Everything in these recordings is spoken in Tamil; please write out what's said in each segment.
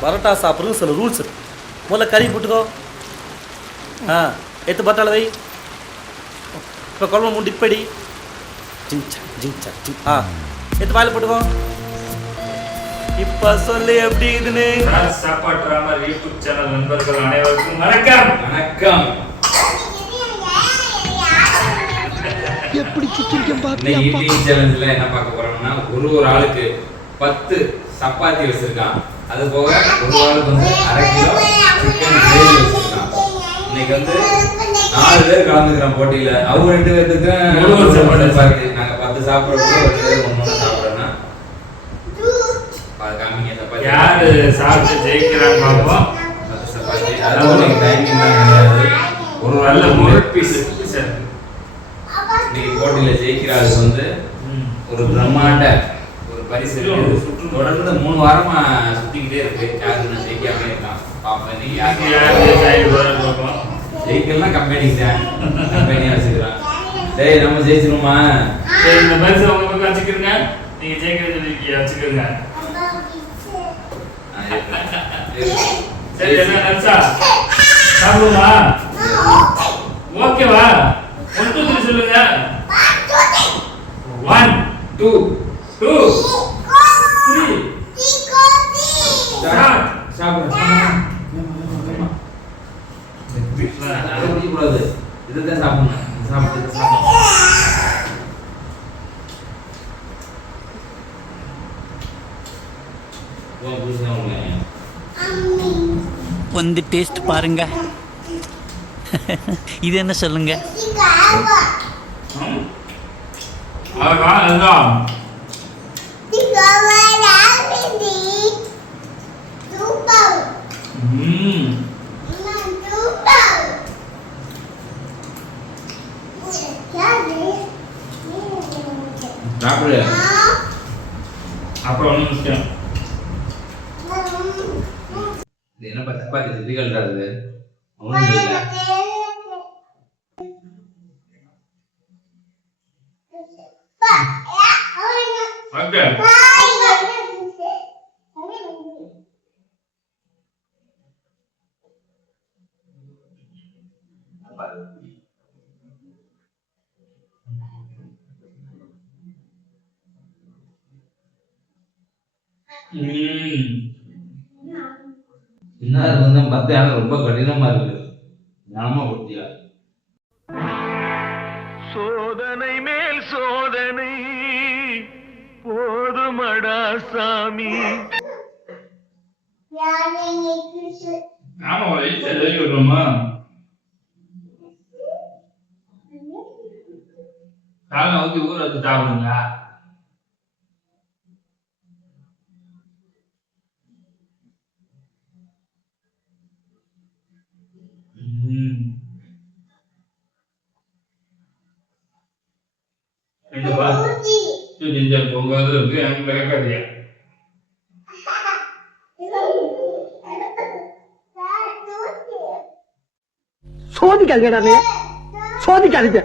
பரோட்டா சாப்பிட்றது சில ரூல்ஸ் இருக்கு. முதல்ல கறி போட்டுக்கோ. எடுத்து பரோட்டாவில் வை. இப்போ குழம்பு மூணு டிப்படி ஜிங்சா ஜிங்சா ஜிங். எடுத்து வாயில் போட்டுக்கோ. இப்போ சொல்லு எப்படி இதுன்னு. சாப்பாடு ராமர் யூடியூப் சேனல் நண்பர்கள் அனைவருக்கும் வணக்கம். வணக்கம். எப்படி சிக்கிரிக்கம் பாத்தியா? ஈட்டிங் சேலஞ்சில் என்ன பார்க்க போறோம்னா ஒரு ஆளுக்கு 10 சப்பாத்தி வச்சிருக்கான். அது போக ஒரு ஆளுக்கு வந்து 1/2 கிலோ சிக்கன் கிரேவி வச்சிருக்கான். இன்னைக்கு வந்து 4 பேர் கலந்துக்கிறோம் போட்டியில. அவங்க 2 பேருக்கு ஒரு சப்பாத்தி. நாங்க 10 சாப்பிடுறோம். 2 பேர் ஒண்ணு சாப்பிடுறோம்னா காமிங்க சப்பாத்தி யாரு சாப்பிட்டு ஜெயிக்கிறாங்க பாப்போம். 10 சப்பாத்தி. அதாவது டைமிங் தான் கிடையாது. ஒரு நல்ல ஒரு பீஸ் இன்னைக்கு போட்டியில ஜெயிக்கிறாருக்கு வந்து ஒரு பிரம்மாண்ட ஒரு பரிசு தொடர்ந்து 3 வாரமா சுத்திக்கிட்டே இருக்கு. யாருன்னு ஜெயிக்காம இருக்கான். பாப்பா இன்னைக்கு ஜெயிக்கலாம் கம்பெனி தான். கம்பெனியா வச்சுக்கிறான். டேய் நம்ம ஜெயிச்சிருமா? சரி இந்த பரிசு உங்க பக்கம் வச்சுக்கிறீங்க. நீங்க ஜெயிக்கிறது சொல்லி வச்சுக்கிறீங்க. சரி என்ன நினைச்சா சாப்பிடுமா? ஓகேவா? 1 2 3 சொல்லுங்க. 1 2 2 3 ஸ்டார்ட். சாப்பிடு. அதை குடிக்க கூடாது. இதுதான் சாப்பிடணும். சாப்பிட்டு சாப்பிடு. வந்து டேஸ்ட் பாருங்க. இது என்ன சொல்லுங்க? அப்புறம் ஒன்றும் விஷயம் இது என்ன சப்பாத்தி சித்திகள்ன்றது ஒன்றும் இல்லை. ஓகே என்ன வந்து மத்தியான ரொம்ப கடினமா இருக்கு. ஞாபகமா கொடுத்தியா? சோதனை மேல் சோதனை போதுமடா சாமி. ஆமா எழுதி விடுறோமா? காலை ஊற்றி ஊற வச்சு சாப்பிடுங்க. பொங்கல் இருக்கு எனக்கு கிடைக்காதியா? சோதிக்காதீங்க, சோதிக்காதீங்க.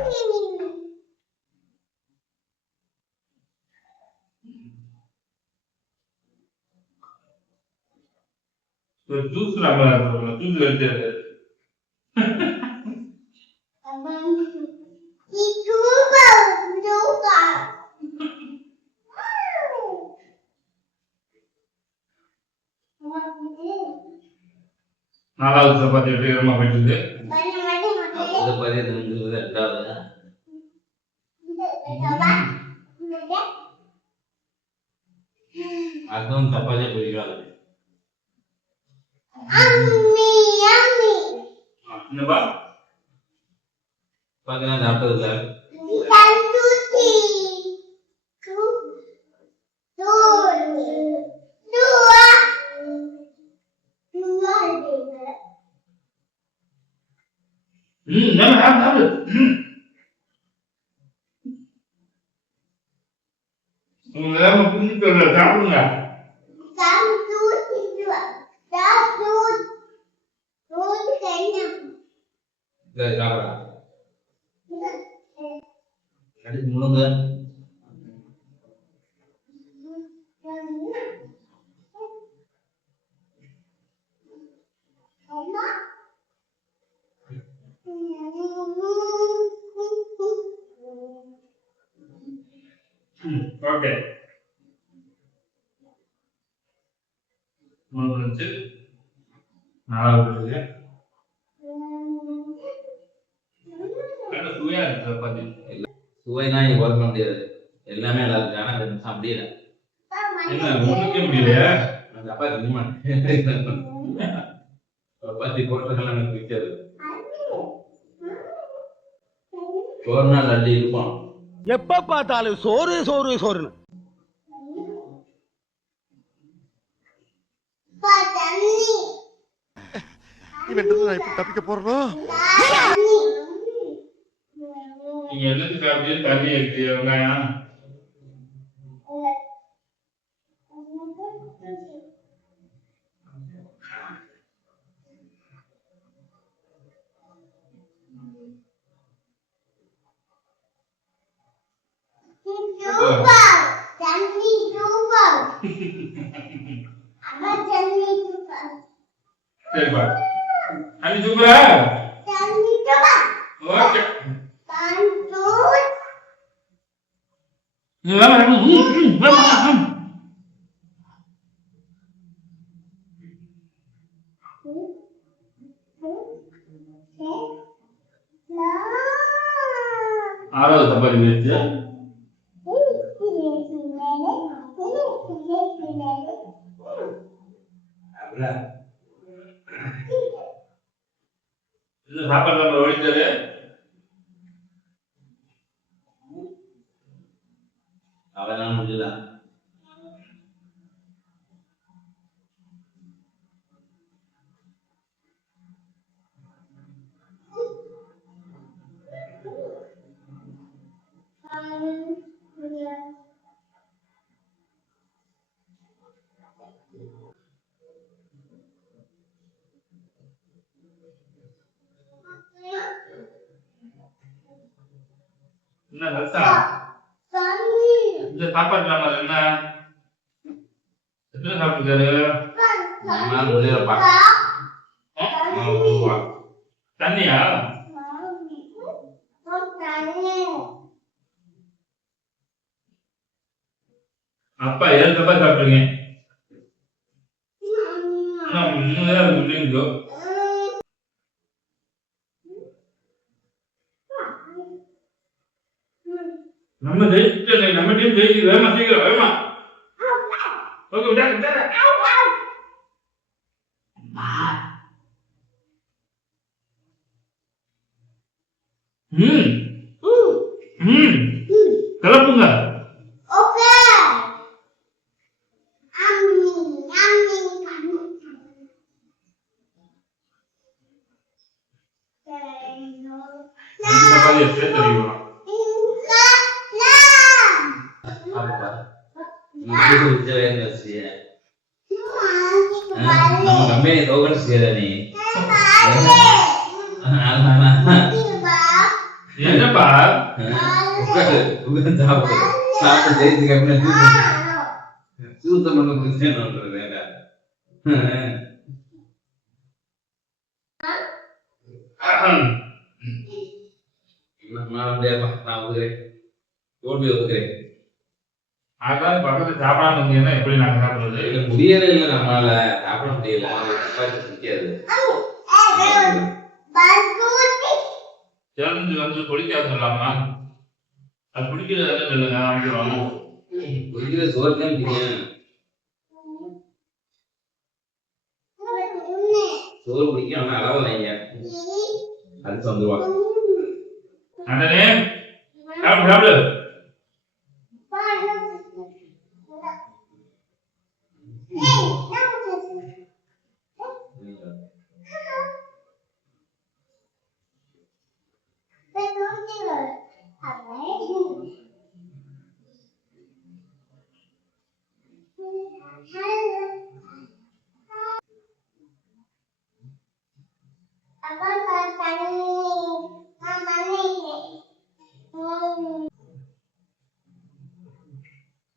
ஜூஸ் ஜூஸ் எடுத்து நாலாவது சப்பாத்தி வெற்றிகரமா போயிட்டு அதுவும் சப்பாத்தியே போயிருக்காது. என்னப்பா பாத்தீங்கன்னா சாப்பிட்டது சார் சாப்பிடுங்க. முழுங்க ஓகே. முடிஞ்சு 4 சுவையா இருக்கு சப்பாத்தி. சுவைனா இங்க குறைக்க முடியாது, எல்லாமே நல்லா இருக்கு. ஆனா 2 நிமிஷம் அப்படியே என்ன ஒண்ணுக்கே முடியலையா? சப்பாத்தி இன்னுமா சப்பாத்தி போட்டதெல்லாம் எனக்கு பிடிக்காது. ஒரு நாள் அள்ளி இருப்பான். எப்ப பார்த்தாலும் சோறு சோறு சோறுன்னு. தப்பிக்க போறோம். நீங்க எல்லாத்தையும் சாப்பிட்டு தண்ணி இருக்கு வெங்காயம். சரிப்பா, தண்ணி சூப்பரா. ஓகே, ஆறாவது சப்பாத்தி வச்சு இது சாப்பாடு நம்ம ஒழித்தது. அவெல்லாம் முடியல. என்ன ரசா? இந்த சாப்பாடு நம்ம என்ன எத்தனை சாப்பிட்டுருக்காரு? நம்மளால முடியலப்பா. தண்ணியா? அப்பா 7 சப்பாத்தி சாப்பிட்டுருங்க. முடியுங்க. நம்ம ஜெயிச்சு, நம்ம டீம் ஜெயிச்சு. வேமா சீக்கிரம் வேமா. ஓகே, விடாத விடாத. கலப்புங்க. நம்ம கம்பெனி தோகன் செய்யற நீ என்னப்பா சாப்பிடு சாப்பிட்டு ஜெயிச்சு கம்பெனி சூத்தம் பண்ண முடியாது. நான் அப்படியேப்பா, நான் ஒதுக்குறேன், தோல்வி ஒதுக்குறேன். அதான் பக்கத்துல சாப்பிடாம இருந்தீங்கன்னா எப்படி நாங்க சாப்பிடுறது? முடியவே இல்லை, நம்மளால சாப்பிட முடியல. பிடிக்காது, தெரிஞ்சு வந்து பிடிக்காது சொல்லலாமா? அது பிடிக்கிறது இல்லைங்க, வாங்கிக்கிறோம். பிடிக்கிற சோறு தான் பிடிக்கும். சோறு பிடிக்கும், ஆனா அளவு வைங்க, அது வந்துருவாங்க. அண்ணனே சாப்பிடு சாப்பிடு.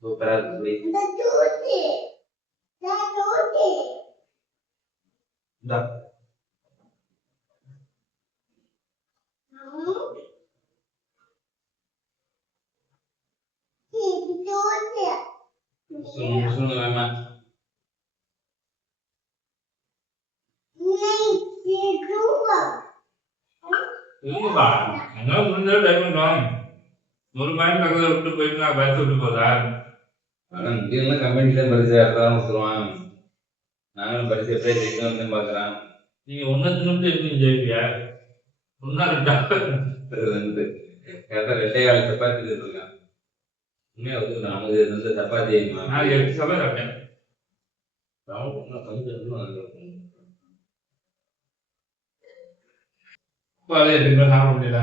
சூப்பரா இருக்கு. சொல்லுங்க வேமா. இல்லப்பா என்னால முடிஞ்சா ட்ரை பண்றோம். ஒரு பாயிண்ட் பக்கத்துல விட்டு போயிட்டு நான் பரிசு விட்டு போதா? ஆனா இங்கெல்லாம் கம்பெனில பரிசு யாராவது கொடுத்துருவான். நாங்களும் பரிசு எப்படியே ஜெயிக்கணும்னு பாக்குறேன். நீங்க ஒன்னத்துல இருந்து எப்படி ஜெயிப்பியா? ஒன்னா ரெண்டா? ரெண்டு கரெக்டா 2.5 சப்பாத்தி இருக்கான். உண்மையா வந்து நமக்கு வந்து சப்பாத்தி நான் 8 சப்பாத்தி சாப்பிட்டேன். அதே 2 பேர் சாப்பிட முடியல.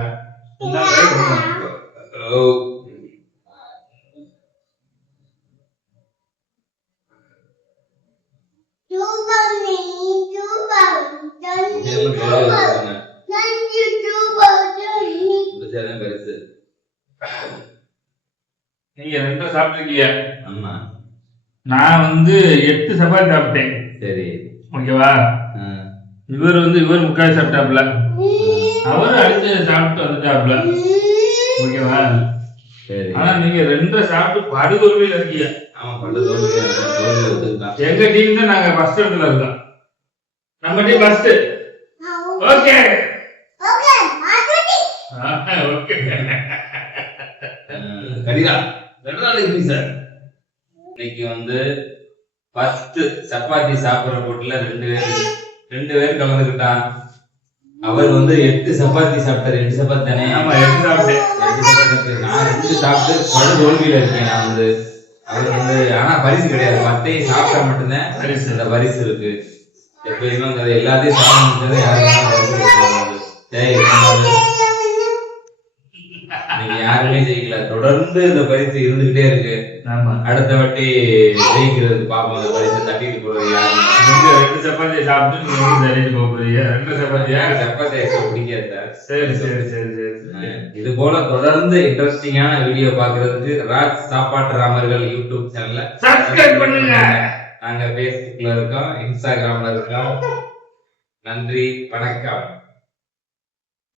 பெருசு நீங்க 2 சாப்பிட்டுருக்கீங்க. ஆமா நான் வந்து 8 சப்பாத்தி சாப்பிட்டேன். சரி ஓகேவா? இவர் 3/4 சாப்பிட்டாப்ல. அவரு அடுத்து சாப்பிட்டு வந்துட்டாப்ல. ஓகேவா? சரி ஆனா நீங்க 2 சாப்பிட்டு படுதோல்வியில இருக்கீங்க. ஆமா படுதோல்வி. எங்க டீம் தான் நாங்க ஃபர்ஸ்ட் இடத்துல இருக்கோம். நம்ம டீம் ஃபர்ஸ்ட். ஓகே ஓகே கடிதா சார். இன்னைக்கு வந்து ஃபர்ஸ்ட் சப்பாத்தி சாப்பிடுற போட்டுல 2 பேர் கலந்துக்கிட்டான். அவர் 8 சப்பாத்தி சாப்பிட்டாரு. 8 சப்பாத்தி தானே? ஆமா 8 சாப்பிட்டேன். 2 சப்பாத்தி சாப்பிட்டு நான் 2 சாப்பிட்டு படு தோல்வியில இருக்கேன். நான் அவர் ஆனா பரிசு கிடையாது. மத்தையும் சாப்பிட்டா மட்டும்தான் பரிசு. அந்த பரிசு இருக்கு. எப்பயுமே அது எல்லாத்தையும் சாப்பிட்டு நீங்க யாருமே ஜெயிக்கல. தொடர்ந்து இந்த பரிசு இருந்துகிட்டே இருக்கு. அடுத்த வாட்டி ஜெயிக்கிறது பாப்போம். அந்த பரிசு தட்டிட்டு போறது யாரு? 2 சப்பாத்தி சாப்பிட்டு நீங்க தள்ளிட்டு போக போறீங்க. 2 சப்பாத்தியா? சப்பாத்தி பிடிக்காது சார். சரி சரி சரி சரி. இது போல தொடர்ந்து இன்ட்ரெஸ்டிங்கான வீடியோ பாக்குறதுக்கு ராஜ் சாப்பாட்டு ராமர்கள் யூடியூப் சேனல்ல சப்ஸ்கிரைப் பண்ணுங்க. நாங்க Facebookல இருக்கோம், இன்ஸ்டாகிராம்ல இருக்கோம். நன்றி, வணக்கம்.